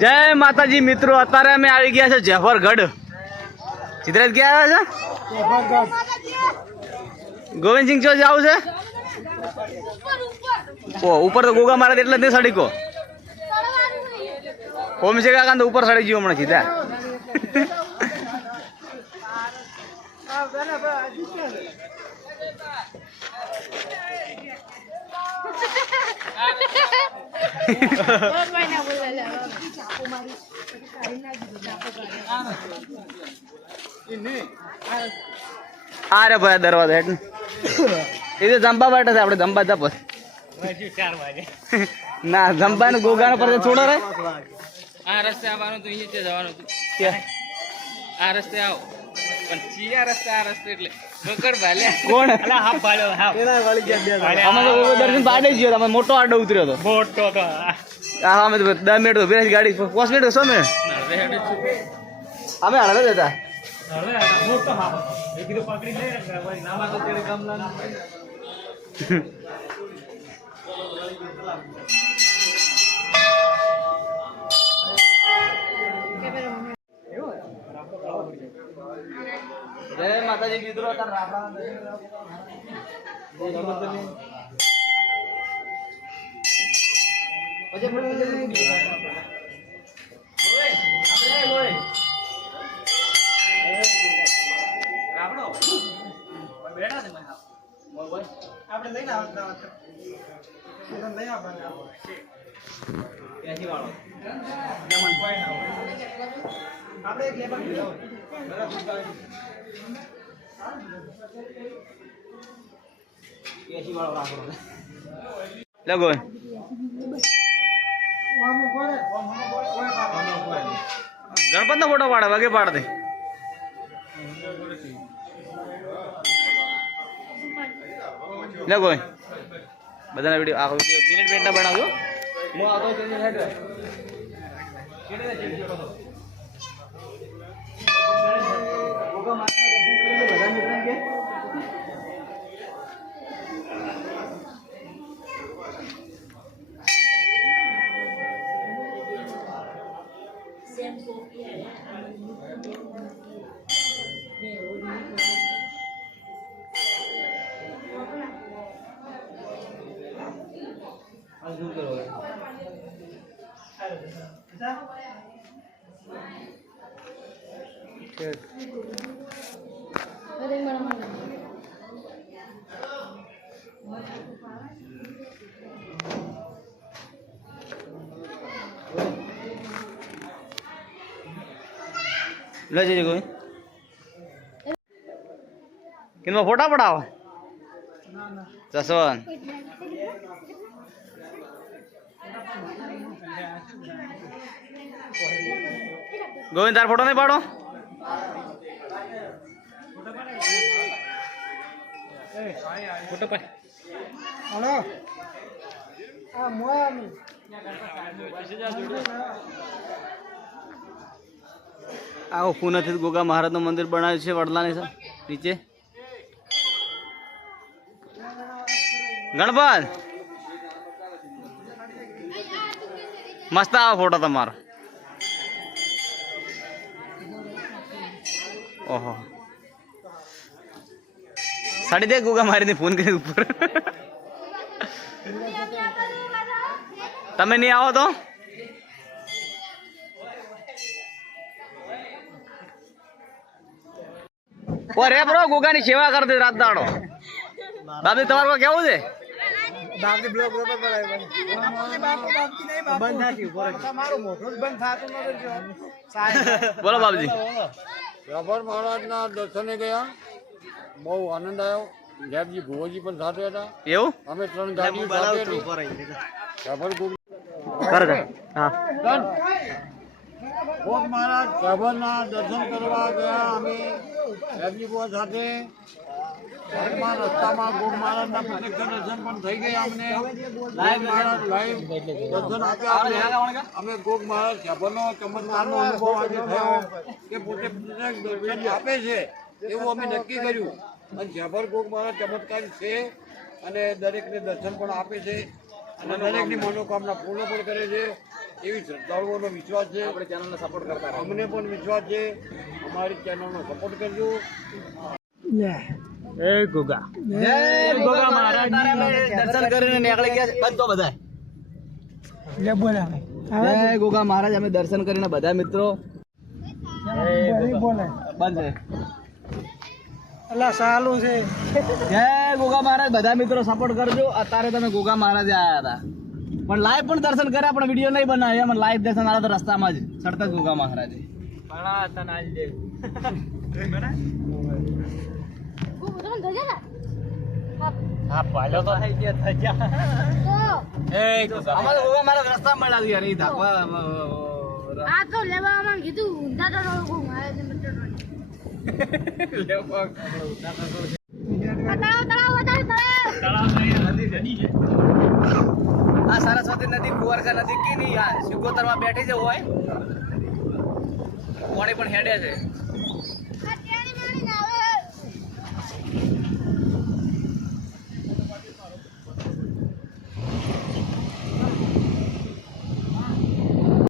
જય માતાજી મિત્રો, અત્યારે અમે આવી ગયા છે જફરગઢ. સિદ્ધરાજ ક્યાં આવ્યા છે? ગોવિંદસિંહ ચો જાવ છે. ઓ ઉપર તો ગોગા મારા એટલે જ નહીં સડી કો હોમ છે કાકા તો ઉપર સડી ગયો હમણાં સીધા. અરે ભાઈ દરવાજા હેઠ એ તો જંબા બેઠા છે. આપણે જંબા જપ ના જંબા ને ગોગા પર છોડો રે. આ રસ્તે આવવાનું તો અહીંયા જવાનું હતું. આ રસ્તે આવો પણ ચિયા રસ્તે આ રસ્તે એટલે ગગડ ભાલ્યા કોણ અલા હાફ ભાલ્યો હાફ એના વાળી ગયા અમે તો દર્શન પાડે જ ગયો. અમે મોટો આડો ઉતર્યો હતો. મોટો તો હા અમે તો 10 મિનિટ ઉભી ગાડી 5 મિનિટ છો ને અમે હળવે જતા. હવે મોટો હાફ એ કીધું પકડી લઈ રે ભાઈ નામા તો તેરે ગામલા જય માતાજી મિત્રો. આપણે લઈને આવતા લઈ આવવાના આપણે એક લેબર લગો ગણપત નો ફોટો પાડે વગે પાડતે લગો બધાના વિડિયો આખો વિડિયો મિનિટ મિનિટના બનાવજો. હું આવતો ચેન્જ હેડ ગોગા માતા બધા મિત્રને કે azul karo લે જજે કોઈ કિનમાં ફોટા પડાવો જસવંત ગોવિંદ તાર ફોટો નહીં પાડો. ફોટો પાડ હલો આ મોયા આવો પુનાથી ગોગા મહારાજનું મંદિર બનાવ્યું છે વડલાની છે નીચે. ગણપત મસ્ત આવો ફોટો તમારો. ઓહો સાડી દે ગોગા મારીને ફોન કરી ઉપર. તમે નહીં આવો તો રે બ્રો ગોગાની સેવા કરતી રાત દાડો. દાદી તમારે કોઈ કેવું છે? બાપની બ્લોક ઉપર પડાય બંધ નથી મારું મોઢું બંધ થાતું નથી. બોલો બાપજી. જબર મહારાજના દર્શને ગયા, બહુ આનંદ આવ્યો. જયજી ભુવજી પણ સાથે હતા. એવું અમે 3 ગાડીઓ સાથે હતી. જબર હા ગોગ મહારાજ જબરના દર્શન કરવા ગયા અમે જયજી ભુવા સાથે. રસ્તામાં ગોગ મહારાજના પ્રત્યક્ષ દર્શન પણ થઈ ગયા. અમને ગોગ મહારાજ લાઈવ દર્શન આપ્યા. અમે ગોગ મહારાજ જબરનો ચમત્કારનો અનુભવ આજે થયો કે પોતે દર્શન આપે છે એવું અમે નક્કી કર્યું. અને જબર ગોગ મહારાજ ચમત્કારી છે અને દરેકને દર્શન પણ આપે છે અને દરેકની મનોકામના પૂર્ણ પણ કરે છે. એવી શ્રદ્ધાળુઓનો વિશ્વાસ છે. આપણે ચેનલને સપોર્ટ કરતા રહો. અમને પણ વિશ્વાસ છે. અમારી ચેનલનો સપોર્ટ કરજો. જય ગોગા મહારાજ દર્શન કરીને નીકળી ગયા છે બધો બધા. જય ગોગા મહારાજ અમે દર્શન કરીને બધા મિત્રો બંધ છે. અલા સાલું છે. જય ગોગા મહારાજ બધા મિત્રો સપોર્ટ કરજો. અત્યારે તમે ગોગા મહારાજ આવ્યા હતા પણ લાઈવ પણ દર્શન કર્યા પણ વિડીયો નહીં બનાવ્યા. એમાં લાઈવ દર્શન આવ્યા હતા રસ્તામાં જ ચડતા જ ગોગા મહારાજે. અમારે ગોગા મહારાજ રસ્તા મળ્યા છે યાર. એ ધાકવા આ તો લેવામાં કીધું ઊંધા તો લોકો મારે છે મિત્ર આ સરસ્વતી નદી કુંવરકા નદી કી નહીં આ સિકોતરમાં બેઠી જ હોય પાણી પણ હેડે છે.